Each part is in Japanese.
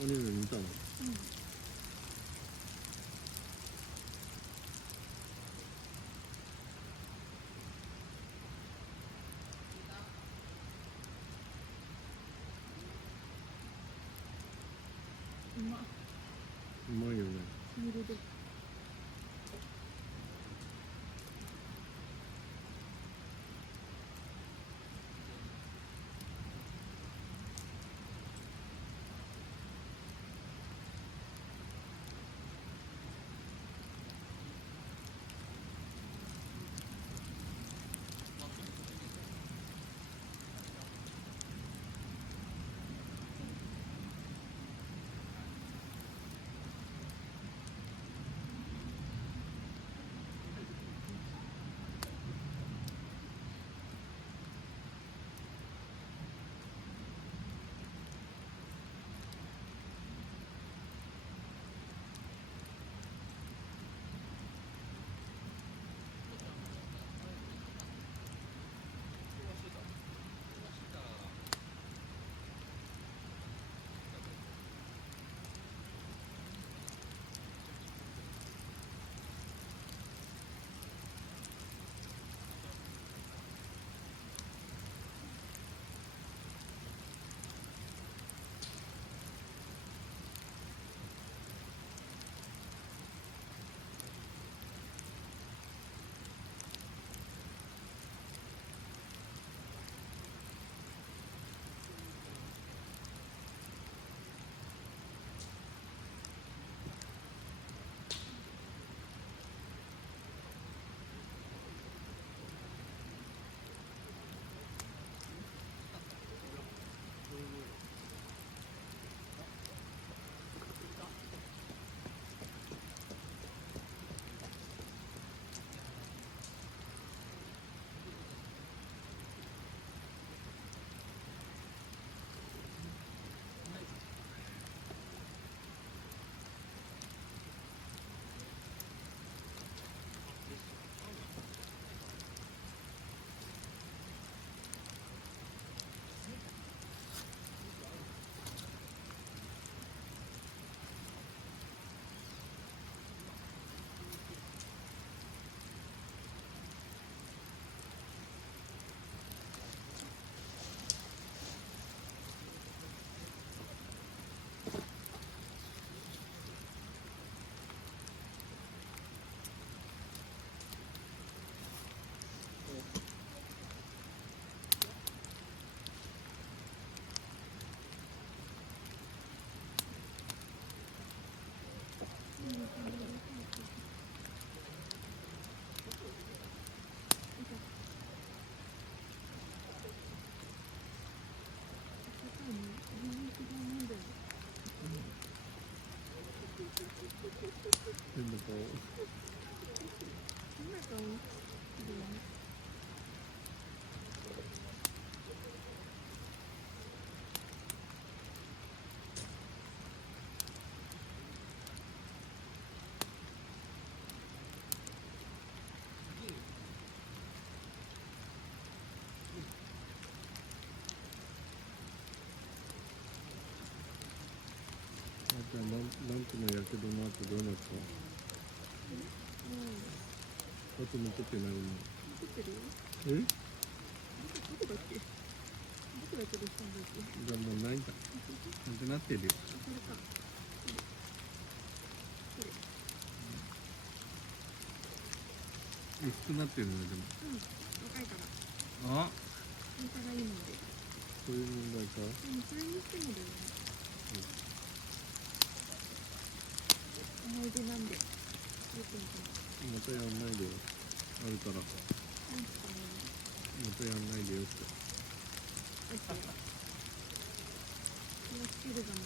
アニメ見たの？うまいよね。黄色で変な顔。じゃあランプのやけどの後どうなった？あと残ってないの？残ってるよ。え？どこだっけ？どこだけでしたんだっけ？じゃあもうないんだ。なくなってるよ。これか。薄くなってるねでも。若いから。あ？見たがいいので。そういう問題か。それにしてもだよね。思い出なんで。またやんないでよ。あるから。またやんないでよって。気をつけるがな。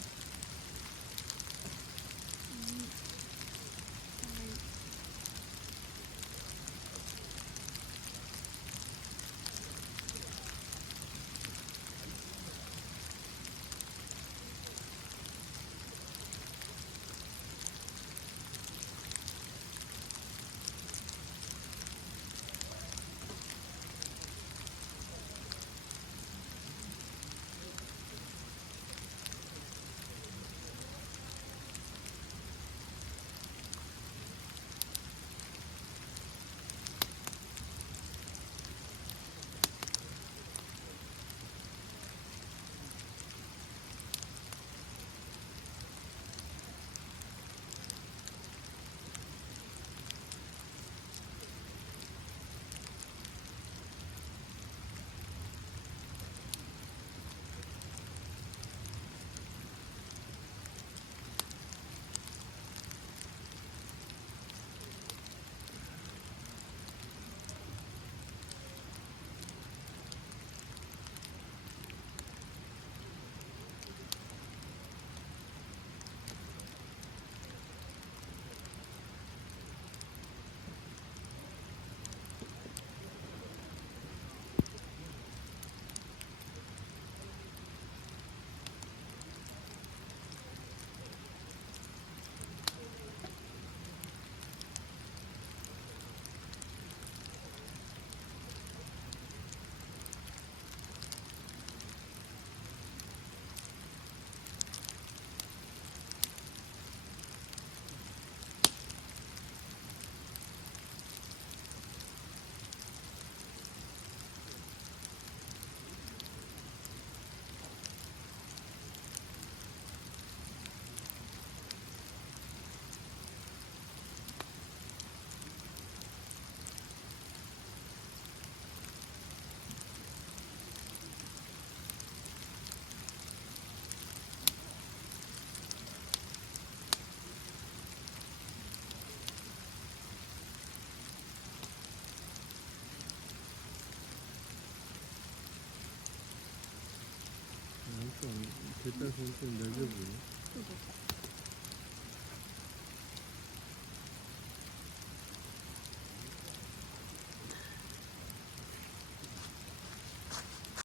本当に大丈夫？そうだ。